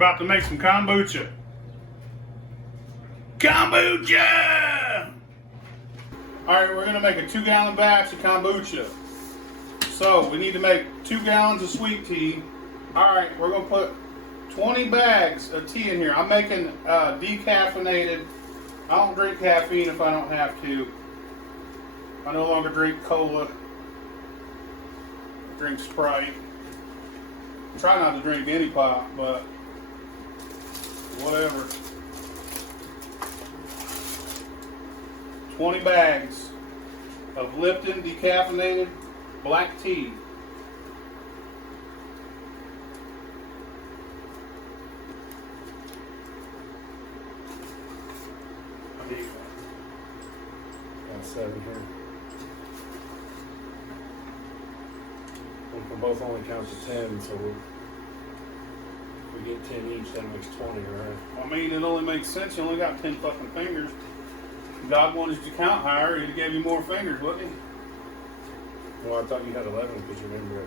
About to make some kombucha. Kombucha! Alright, we're gonna make a 2-gallon batch of kombucha. So we need to make 2 gallons of sweet tea. Alright, we're gonna put 20 bags of tea in here. I'm making decaffeinated. I don't drink caffeine if I don't have to. I no longer drink cola. I drink Sprite. I try not to drink any pop, but whatever. 20 bags of Lipton decaffeinated black tea. Got 7 here. We can both only count to 10, so if we get 10 each, that makes 20, right? I mean, it only makes sense. You only got 10 fucking fingers. If God wanted you to count higher, he'd give you more fingers, wouldn't he? Well, I thought you had 11 because you remember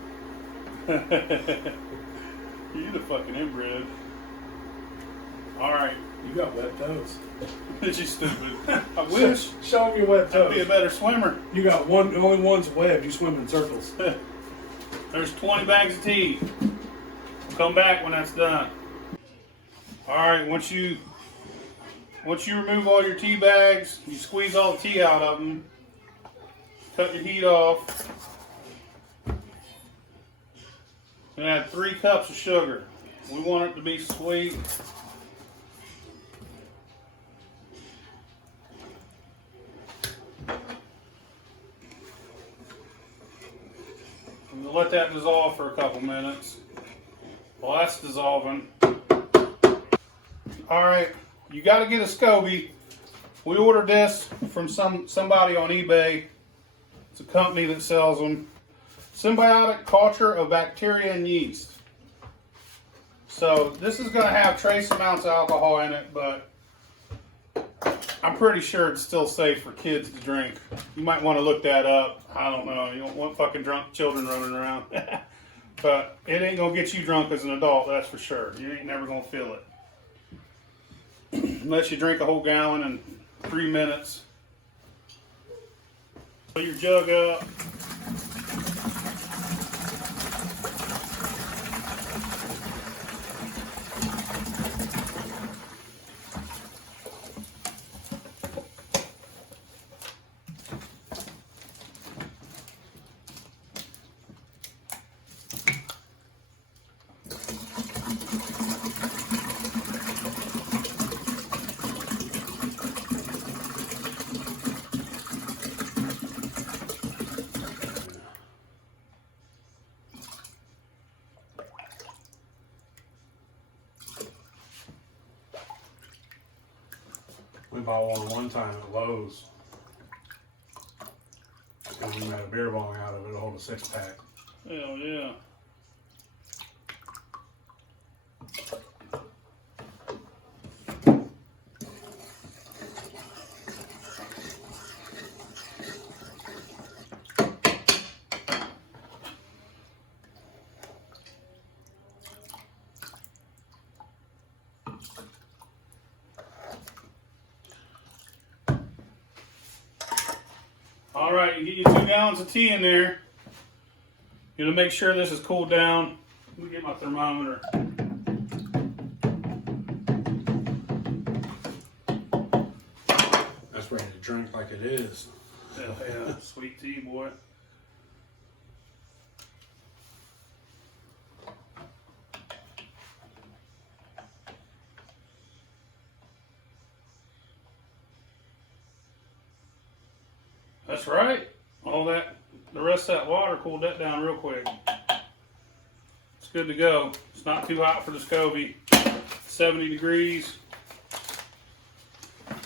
it. You the fucking inbred. Alright. You got wet toes. You stupid. I wish. Show them your wet toes. I'd be a better swimmer. You got one, only one's webbed. You swim in circles. There's 20 bags of tea. Come back when that's done. Alright, once you remove all your tea bags, you squeeze all the tea out of them, cut your heat off, and add 3 cups of sugar. We want it to be sweet. We'll let that dissolve for a couple minutes. While that's dissolving. Alright, you got to get a SCOBY. We ordered this from somebody on eBay. It's a company that sells them. Symbiotic culture of bacteria and yeast. So this is going to have trace amounts of alcohol in it, but I'm pretty sure it's still safe for kids to drink. You might want to look that up. I don't know. You don't want fucking drunk children running around. But it ain't going to get you drunk as an adult, that's for sure. You ain't never going to feel it. Unless you drink a whole gallon in 3 minutes. Fill your jug up. We bought one time at Lowe's. And we made a beer bong out of it to hold a 6-pack. Hell yeah. Alright, you get your 2 gallons of tea in there. You're going to make sure this is cooled down. Let me get my thermometer. That's ready to drink like it is. Hell yeah, sweet tea, boy. That's right. All that, the rest of that water cooled that down real quick. It's good to go. It's not too hot for the SCOBY. 70 degrees.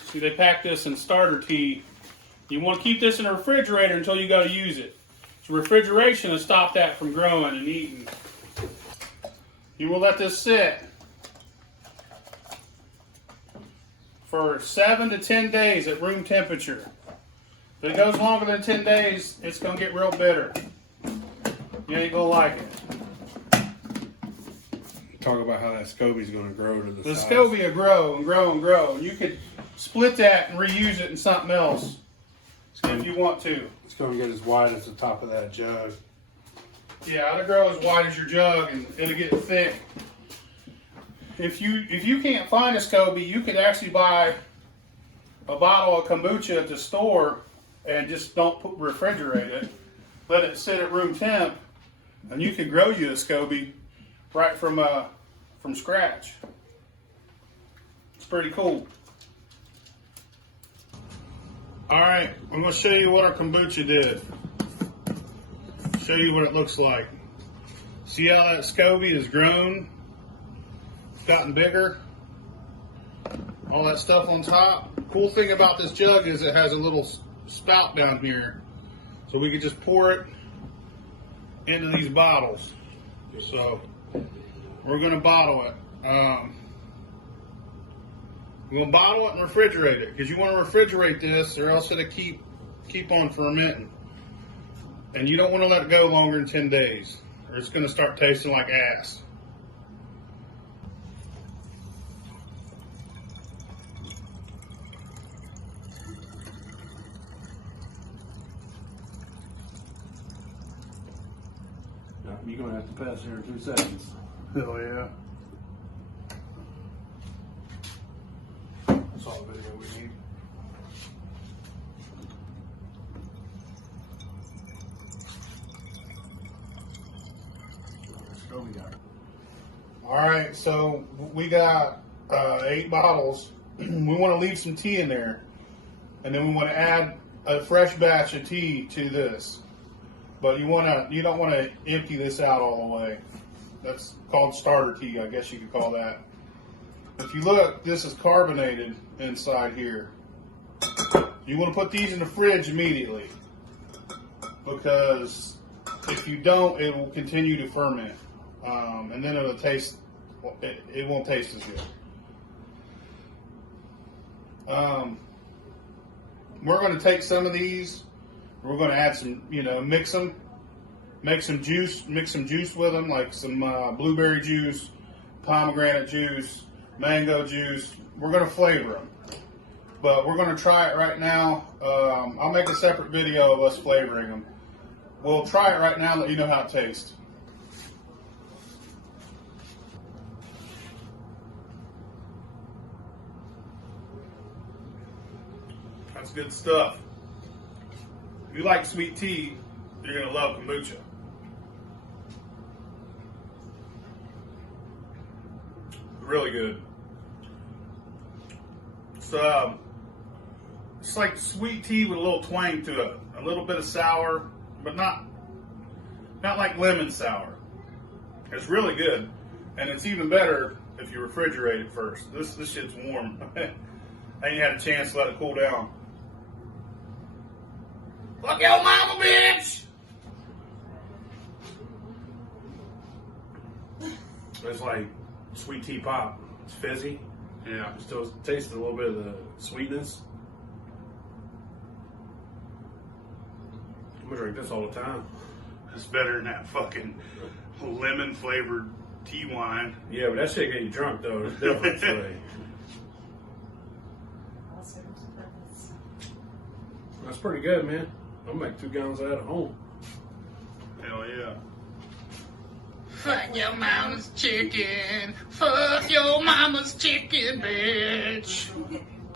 See, they pack this in starter tea. You want to keep this in the refrigerator until you go to use it. So refrigeration will stop that from growing and eating. You will let this sit for 7 to 10 days at room temperature. If it goes longer than 10 days, it's going to get real bitter. You ain't going to like it. talk about how that SCOBY's going to grow to The size. SCOBY will grow and grow and grow. And you could split that and reuse it in something else if you want to. It's going to get as wide as the top of that jug. Yeah, it'll grow as wide as your jug and it'll get thick. If you can't find a SCOBY, you could actually buy a bottle of kombucha at the store and just don't refrigerate it. Let it sit at room temp, and you can grow you a SCOBY right from scratch. It's pretty cool. All right, I'm going to show you what our kombucha did. Show you what it looks like. See how that SCOBY has grown, gotten bigger, all that stuff on top. Cool thing about this jug is it has a little spout down here, so we could just pour it into these bottles. So we're going to bottle it. We're going to bottle it and refrigerate it, because you want to refrigerate this or else it'll keep on fermenting. And you don't want to let it go longer than 10 days or it's going to start tasting like ass. You're going to have to pass here in 2 seconds. Hell yeah. That's all the video we need. SCOBY got it. All right, so we got 8 bottles. We want to leave some tea in there, and then we want to add a fresh batch of tea to this. But you don't want to empty this out all the way. That's called starter tea, I guess you could call that. If you look, this is carbonated inside here. You want to put these in the fridge immediately, because if you don't, it will continue to ferment, and then it'll taste. It won't taste as good. We're going to take some of these. We're going to add some, mix them, make some juice, mix some juice with them, like some blueberry juice, pomegranate juice, mango juice. We're going to flavor them, but we're going to try it right now. I'll make a separate video of us flavoring them. We'll try it right now and let you know how it tastes. That's good stuff. If you like sweet tea, you're going to love kombucha. Really good. It's like sweet tea with a little twang to it. A little bit of sour, but not like lemon sour. It's really good. And it's even better if you refrigerate it first. This shit's warm. I ain't had a chance to let it cool down. Fuck your mama, bitch! It's like sweet tea pop. It's fizzy. Yeah. It still tastes a little bit of the sweetness. I'm gonna drink this all the time. It's better than that fucking lemon flavored tea wine. Yeah, but that shit get you drunk though. It's definitely. That's pretty good, man. I'll make 2 gallons of that at home. Hell yeah. Fuck your mama's chicken. Fuck your mama's chicken, bitch.